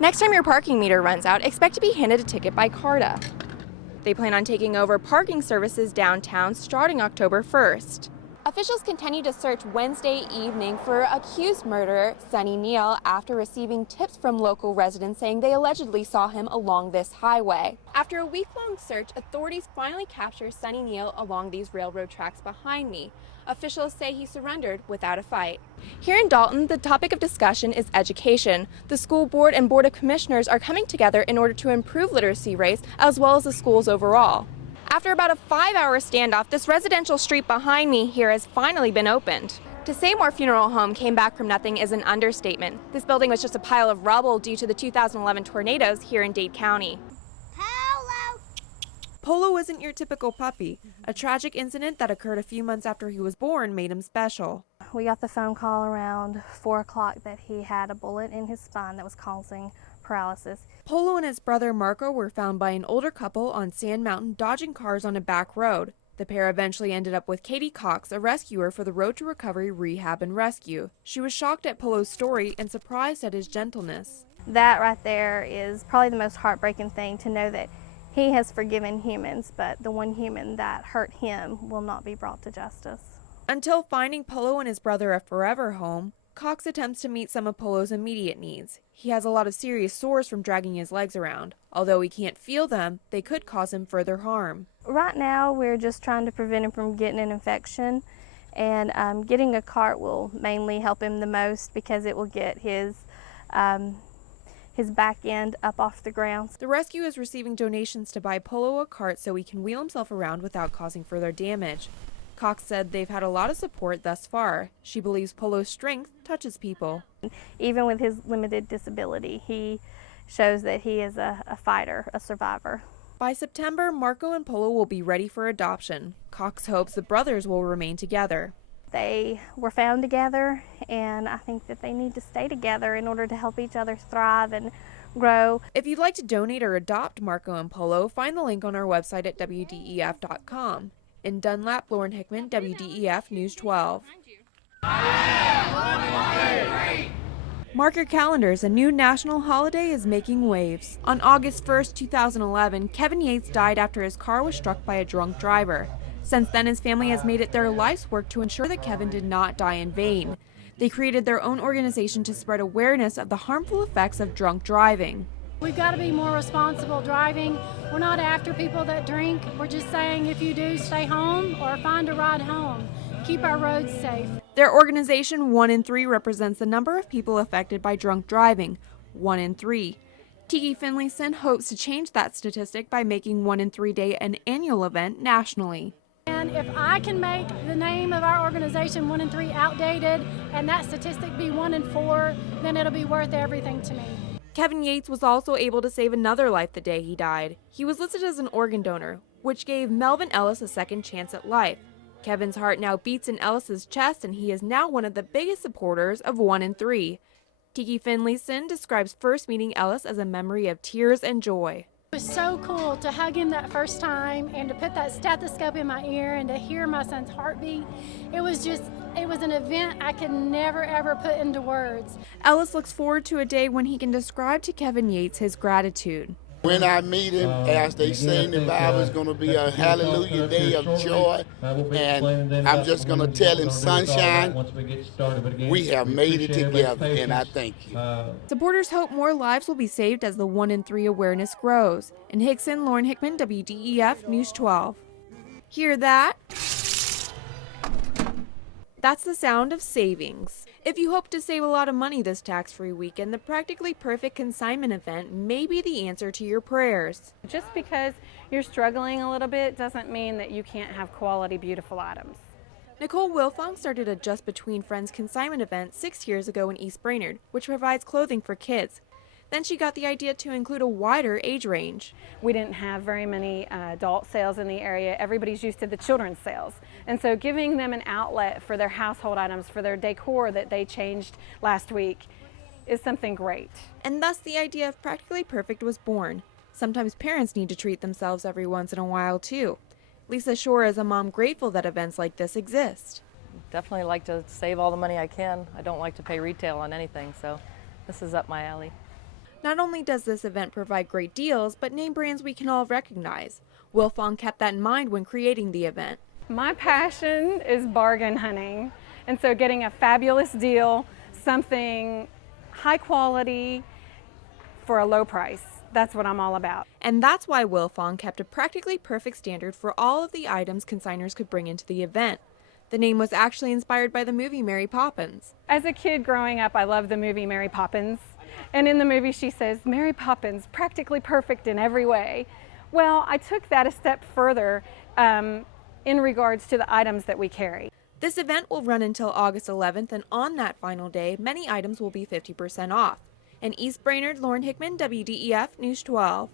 Next time your parking meter runs out, expect to be handed a ticket by CARTA. They plan on taking over parking services downtown starting October 1st. Officials continue to search Wednesday evening for accused murderer Sonny Neal after receiving tips from local residents saying they allegedly saw him along this highway. After a week-long search, authorities finally captured Sonny Neal along these railroad tracks behind me. Officials say he surrendered without a fight. Here in Dalton, the topic of discussion is education. The school board and board of commissioners are coming together in order to improve literacy rates as well as the schools overall. After about a 5-hour standoff, this residential street behind me here has finally been opened. To say Moore Funeral Home came back from nothing is an understatement. This building was just a pile of rubble due to the 2011 tornadoes here in Dade County. Polo isn't your typical puppy. A tragic incident that occurred a few months after he was born made him special. We got the phone call around 4 o'clock that he had a bullet in his spine that was causing paralysis. Polo and his brother Marco were found by an older couple on Sand Mountain dodging cars on a back road. The pair eventually ended up with Katie Cox, a rescuer for the Road to Recovery Rehab and Rescue. She was shocked at Polo's story and surprised at his gentleness. That right there is probably the most heartbreaking thing, to know that he has forgiven humans, but the one human that hurt him will not be brought to justice. Until finding Polo and his brother a forever home, Cox attempts to meet some of Polo's immediate needs. He has a lot of serious sores from dragging his legs around. Although he can't feel them, they could cause him further harm. Right now, we're just trying to prevent him from getting an infection, and getting a cart will mainly help him the most because it will get his back end up off the ground. The rescue is receiving donations to buy Polo a cart so he can wheel himself around without causing further damage. Cox said they've had a lot of support thus far. She believes Polo's strength touches people. Even with his limited disability, he shows that he is a fighter, a survivor. By September, Marco and Polo will be ready for adoption. Cox hopes the brothers will remain together. They were found together, and I think that they need to stay together in order to help each other thrive and grow. If you'd like to donate or adopt Marco and Polo, find the link on our website at WDEF.com. In Dunlap, Lauren Hickman, WDEF News 12. Mark your calendars, a new national holiday is making waves. On August 1st, 2011, Kevin Yates died after his car was struck by a drunk driver. Since then, his family has made it their life's work to ensure that Kevin did not die in vain. They created their own organization to spread awareness of the harmful effects of drunk driving. We've got to be more responsible driving. We're not after people that drink. We're just saying if you do, stay home or find a ride home. Keep our roads safe. Their organization, 1 in 3, represents the number of people affected by drunk driving. 1 in 3. Tiki Finlayson hopes to change that statistic by making 1 in 3 Day an annual event nationally. And if I can make the name of our organization 1 in 3 outdated and that statistic be 1 in 4, then it'll be worth everything to me. Kevin Yates was also able to save another life the day he died. He was listed as an organ donor, which gave Melvin Ellis a second chance at life. Kevin's heart now beats in Ellis's chest, and he is now one of the biggest supporters of 1 in 3. Tiki Finlayson describes first meeting Ellis as a memory of tears and joy. It was so cool to hug him that first time and to put that stethoscope in my ear and to hear my son's heartbeat. It was an event I could never ever put into words. Ellis looks forward to a day when he can describe to Kevin Yates his gratitude. When I meet him, as they say in the Bible, it's going to be a hallelujah day of joy. And I'm just going to tell him, sunshine, we have made it together, and I thank you. Supporters hope more lives will be saved as the 1 in 3 awareness grows. In Hickson, Lauren Hickman, WDEF News 12. Hear that? That's the sound of savings. If you hope to save a lot of money this tax-free weekend, the Practically Perfect consignment event may be the answer to your prayers. Just because you're struggling a little bit doesn't mean that you can't have quality, beautiful items. Nicole Wilfong started a Just Between Friends consignment event 6 years ago in East Brainerd, which provides clothing for kids. Then she got the idea to include a wider age range. We didn't have very many adult sales in the area. Everybody's used to the children's sales. And so giving them an outlet for their household items, for their decor that they changed last week is something great. And thus the idea of Practically Perfect was born. Sometimes parents need to treat themselves every once in a while too. Lisa Shore is a mom grateful that events like this exist. Definitely like to save all the money I can. I don't like to pay retail on anything, so this is up my alley. Not only does this event provide great deals, but name brands we can all recognize. Wilfong kept that in mind when creating the event. My passion is bargain hunting, and so getting a fabulous deal, something high quality for a low price. That's what I'm all about. And that's why Wilfong kept a practically perfect standard for all of the items consigners could bring into the event. The name was actually inspired by the movie Mary Poppins. As a kid growing up, I loved the movie Mary Poppins. And in the movie she says, Mary Poppins, practically perfect in every way. Well, I took that a step further in regards to the items that we carry. This event will run until August 11th, and on that final day, many items will be 50% off. In East Brainerd, Lauren Hickman, WDEF News 12.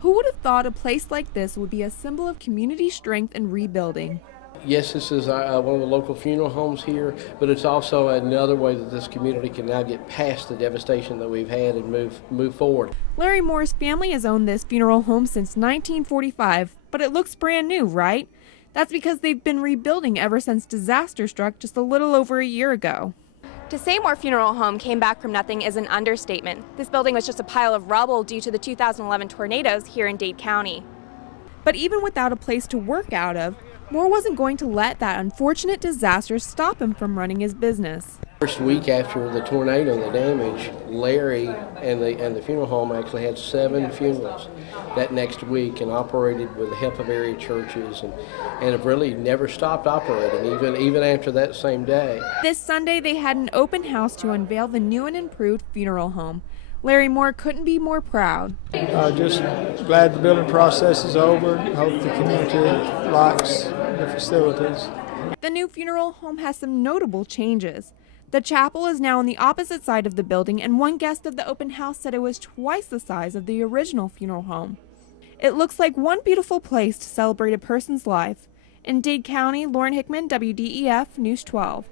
Who would have thought a place like this would be a symbol of community strength and rebuilding? Yes, this is one of the local funeral homes here, but it's also another way that this community can now get past the devastation that we've had and move forward. Larry Moore's family has owned this funeral home since 1945, but it looks brand new, right? That's because they've been rebuilding ever since disaster struck just a little over a year ago. To say Moore Funeral Home came back from nothing is an understatement. This building was just a pile of rubble due to the 2011 tornadoes here in Dade County. But even without a place to work out of, Moore wasn't going to let that unfortunate disaster stop him from running his business. First week after the tornado and the damage, Larry and the funeral home actually had 7 funerals that next week and operated with the help of area churches and have really never stopped operating, even after that same day. This Sunday, they had an open house to unveil the new and improved funeral home. Larry Moore couldn't be more proud. Just glad the building process is over. Hope the community likes the facilities. The new funeral home has some notable changes. The chapel is now on the opposite side of the building, and one guest of the open house said it was twice the size of the original funeral home. It looks like one beautiful place to celebrate a person's life. In Dade County, Lauren Hickman, WDEF News 12.